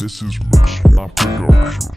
This is my production.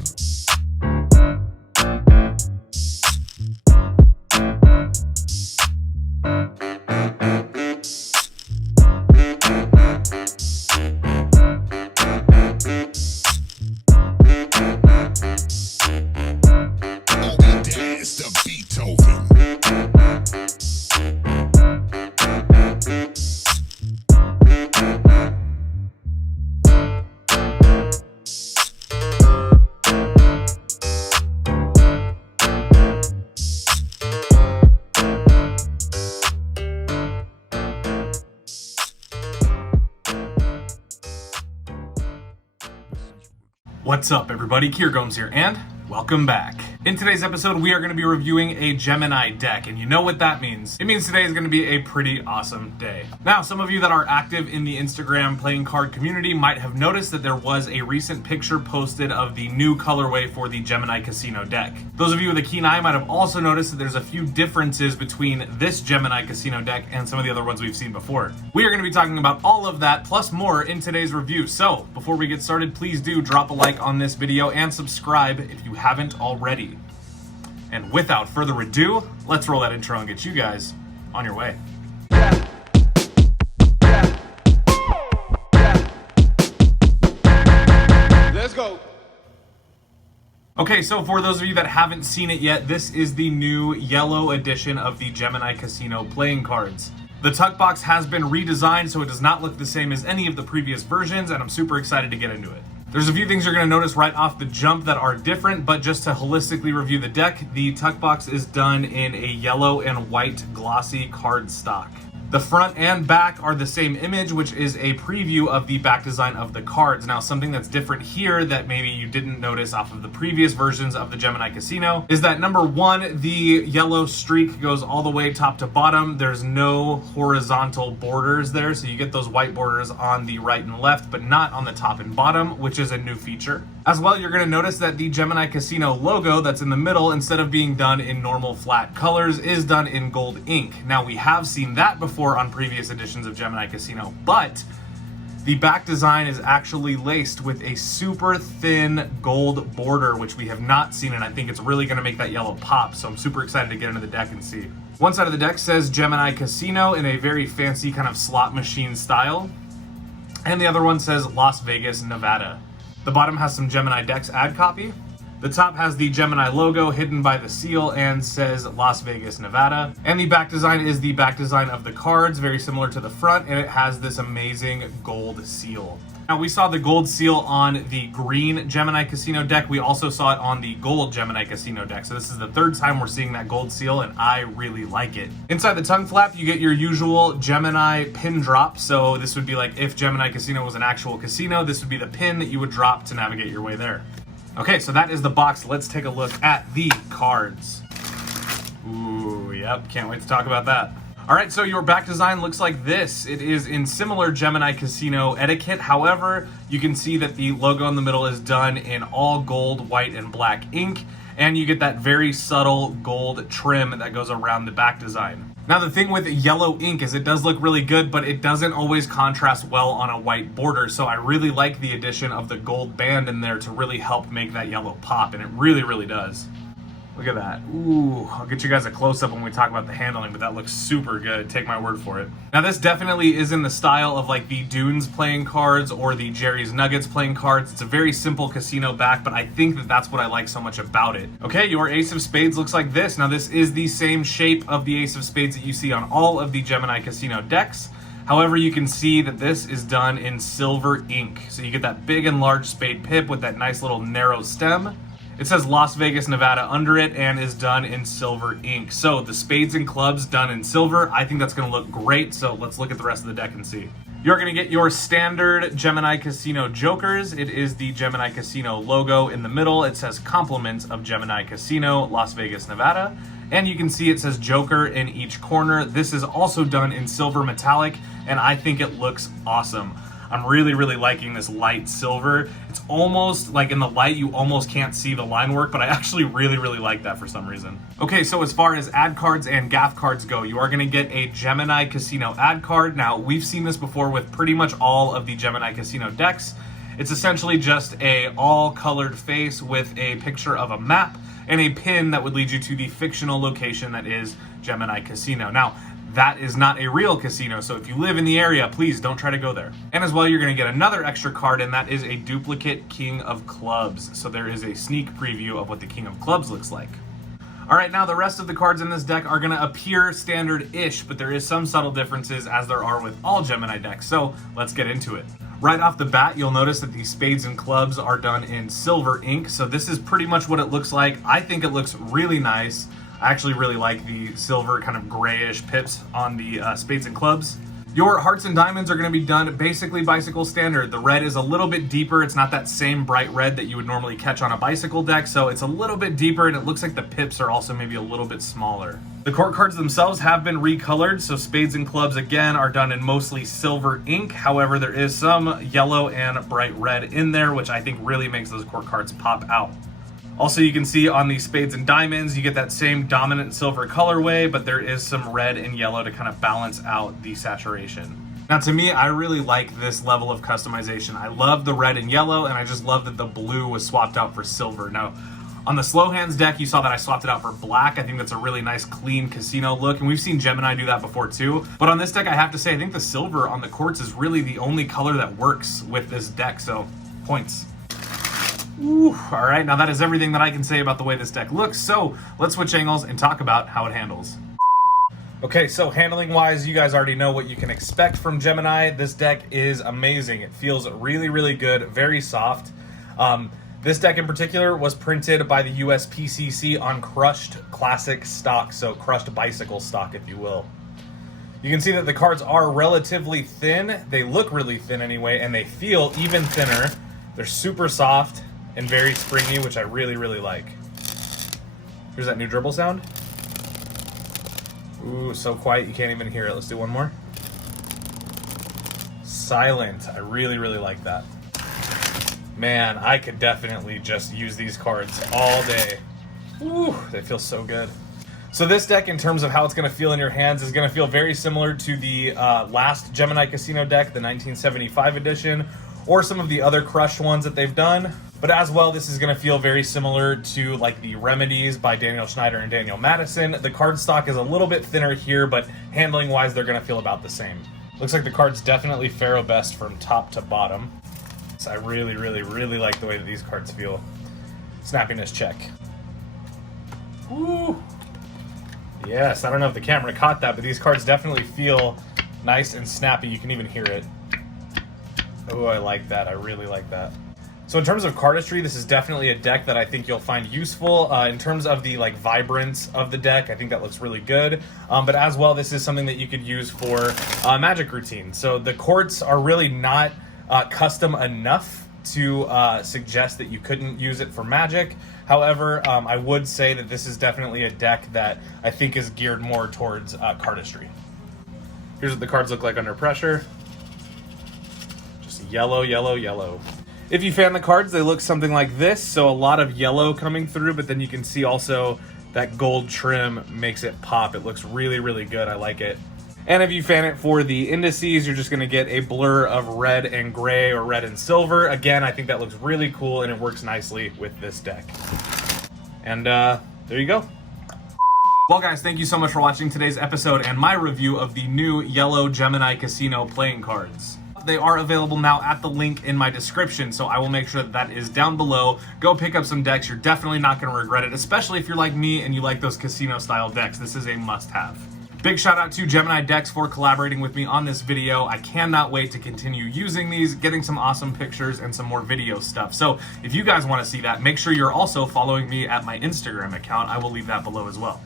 What's up, everybody? Kier Gomes here, and welcome back. In today's episode, we are going to be reviewing a Gemini deck, and you know what that means. It means today is going to be a pretty awesome day. Now, some of you that are active in the Instagram playing card community might have noticed that there was a recent picture posted of the new colorway for the Gemini Casino deck. Those of you with a keen eye might have also noticed that there's a few differences between this Gemini Casino deck and some of the other ones we've seen before. We are going to be talking about all of that plus more in today's review. So, before we get started, please do drop a like on this video and subscribe if you haven't already. And without further ado, let's roll that intro and get you guys on your way. Let's go. Okay, so for those of you that haven't seen it yet, this is the new yellow edition of the Gemini Casino playing cards. The tuck box has been redesigned so it does not look the same as any of the previous versions, and I'm super excited to get into it. There's a few things you're going to notice right off the jump that are different, but just to holistically review the deck, the tuck box is done in a yellow and white glossy card stock. The front and back are the same image, which is a preview of the back design of the cards. Now, something that's different here that maybe you didn't notice off of the previous versions of the Gemini Casino is that number one, the yellow streak goes all the way top to bottom. There's no horizontal borders there, so you get those white borders on the right and left, but not on the top and bottom, which is a new feature. As well, you're going to notice that the Gemini Casino logo that's in the middle, instead of being done in normal flat colors, is done in gold ink. Now, we have seen that before on previous editions of Gemini Casino, but the back design is actually laced with a super thin gold border, which we have not seen, and I think it's really going to make that yellow pop, so I'm super excited to get into the deck and see. One side of the deck says Gemini Casino in a very fancy kind of slot machine style, and the other one says Las Vegas, Nevada. The bottom has some Gemini Dex ad copy. The top has the Gemini logo hidden by the seal and says Las Vegas, Nevada. And the back design is the back design of the cards, very similar to the front, and it has this amazing gold seal. Now, we saw the gold seal on the green Gemini Casino deck. We also saw it on the gold Gemini Casino deck. So this is the third time we're seeing that gold seal, and I really like it. Inside the tongue flap, you get your usual Gemini pin drop. So this would be like if Gemini Casino was an actual casino, this would be the pin that you would drop to navigate your way there. Okay, so that is the box. Let's take a look at the cards. Ooh, yep, can't wait to talk about that. All right, so your back design looks like this. It is in similar Gemini Casino etiquette. However, you can see that the logo in the middle is done in all gold, white, and black ink, and you get that very subtle gold trim that goes around the back design. Now, the thing with yellow ink is it does look really good, but it doesn't always contrast well on a white border, so I really like the addition of the gold band in there to really help make that yellow pop, and it really, really does. Look at that. Ooh, I'll get you guys a close-up when we talk about the handling, but that looks super good. Take my word for it. Now, this definitely is in the style of like the Dunes playing cards or the Jerry's Nuggets playing cards. It's a very simple casino back, but I think that that's what I like so much about it. Okay, your Ace of Spades looks like this. Now, this is the same shape of the Ace of Spades that you see on all of the Gemini Casino decks. However, you can see that this is done in silver ink. So you get that big and large spade pip with that nice little narrow stem. It says Las Vegas, Nevada under it and is done in silver ink. So the spades and clubs done in silver, I think that's going to look great. So let's look at the rest of the deck and see. You're going to get your standard Gemini Casino Jokers. It is the Gemini Casino logo in the middle. It says Compliments of Gemini Casino, Las Vegas, Nevada. And you can see it says Joker in each corner. This is also done in silver metallic, and I think it looks awesome. I'm really, really liking this light silver. It's almost like in the light, you almost can't see the line work, but I actually really, really like that for some reason. Okay, so as far as ad cards and gaff cards go, you are gonna get a Gemini Casino ad card. Now, we've seen this before with pretty much all of the Gemini Casino decks, It's essentially just a all colored face with a picture of a map and a pin that would lead you to the fictional location that is Gemini Casino. Now, that is not a real casino, so if you live in the area, please don't try to go there. And as well, you're going to get another extra card, and that is a duplicate King of Clubs. So there is a sneak preview of what the King of Clubs looks like. All right, now the rest of the cards in this deck are going to appear standard-ish, but there is some subtle differences as there are with all Gemini decks, so let's get into it. Right off the bat, you'll notice that the spades and clubs are done in silver ink, so this is pretty much what it looks like. I think it looks really nice. I actually really like the silver kind of grayish pips on the spades and clubs. Your hearts and diamonds are going to be done basically bicycle standard. The red is a little bit deeper. It's not that same bright red that you would normally catch on a bicycle deck, so it's a little bit deeper, and it looks like the pips are also maybe a little bit smaller. The court cards themselves have been recolored, so spades and clubs again are done in mostly silver ink. However, there is some yellow and bright red in there, which I think really makes those court cards pop out. Also, you can see on the spades and diamonds, you get that same dominant silver colorway, but there is some red and yellow to kind of balance out the saturation. Now, to me, I really like this level of customization. I love the red and yellow, and I just love that the blue was swapped out for silver. Now, on the slow hands deck, you saw that I swapped it out for black. I think that's a really nice, clean casino look, and we've seen Gemini do that before too. But on this deck, I have to say, I think the silver on the courts is really the only color that works with this deck, so points. Ooh, all right, now that is everything that I can say about the way this deck looks, so let's switch angles and talk about how it handles. Okay, so handling wise, you guys already know what you can expect from Gemini. This deck is amazing. It feels really, really good, very soft. This deck in particular was printed by the USPCC on crushed classic stock, so crushed bicycle stock, if you will. You can see that the cards are relatively thin. They look really thin anyway, and they feel even thinner. They're super soft and very springy, which I really, really like. Here's that new dribble sound. Ooh, so quiet you can't even hear it. Let's do one more. Silent. I really, really like that. Man, I could definitely just use these cards all day. Ooh, they feel so good. So this deck, in terms of how it's going to feel in your hands, is going to feel very similar to the last Gemini Casino deck, the 1975 edition, or some of the other crushed ones that they've done. But as well, this is going to feel very similar to like the Remedies by Daniel Schneider and Daniel Madison. The card stock is a little bit thinner here, but handling wise, they're going to feel about the same. Looks like the cards definitely Pharaoh best from top to bottom. So I really, really, really like the way that these cards feel. Snappiness check. Woo! Yes, I don't know if the camera caught that, but these cards definitely feel nice and snappy. You can even hear it. Oh, I like that. I really like that. So in terms of cardistry, this is definitely a deck that I think you'll find useful. In terms of the vibrance of the deck, I think that looks really good. But as well, this is something that you could use for Magic routine. So the courts are really not custom enough to suggest that you couldn't use it for Magic. However, I would say that this is definitely a deck that I think is geared more towards cardistry. Here's what the cards look like under pressure. Just yellow, yellow, yellow. If you fan the cards, they look something like this. So a lot of yellow coming through, but then you can see also that gold trim makes it pop. It looks really, really good. I like it. And if you fan it for the indices, you're just going to get a blur of red and gray or red and silver. Again, I think that looks really cool and it works nicely with this deck. And there you go. Well, guys, thank you so much for watching today's episode and my review of the new yellow Gemini Casino playing cards. They are available now at the link in my description, so I will make sure that that is down below. Go pick up some decks. You're definitely not going to regret it, especially if you're like me and you like those casino-style decks. This is a must-have. Big shout out to Gemini Decks for collaborating with me on this video. I cannot wait to continue using these, getting some awesome pictures and some more video stuff. So if you guys want to see that, make sure you're also following me at my Instagram account. I will leave that below as well.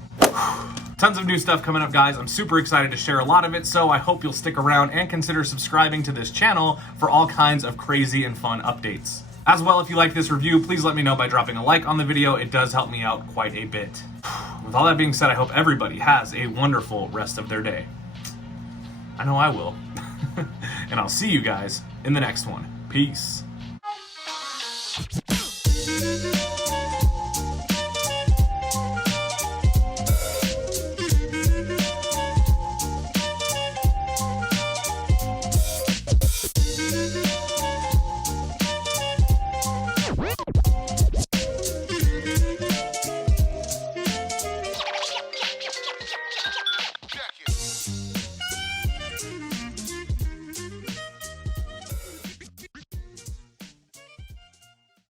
Tons of new stuff coming up, guys. I'm super excited to share a lot of it, so I hope you'll stick around and consider subscribing to this channel for all kinds of crazy and fun updates. As well, if you like this review, please let me know by dropping a like on the video. It does help me out quite a bit. With all that being said, I hope everybody has a wonderful rest of their day. I know I will. And I'll see you guys in the next one. Peace.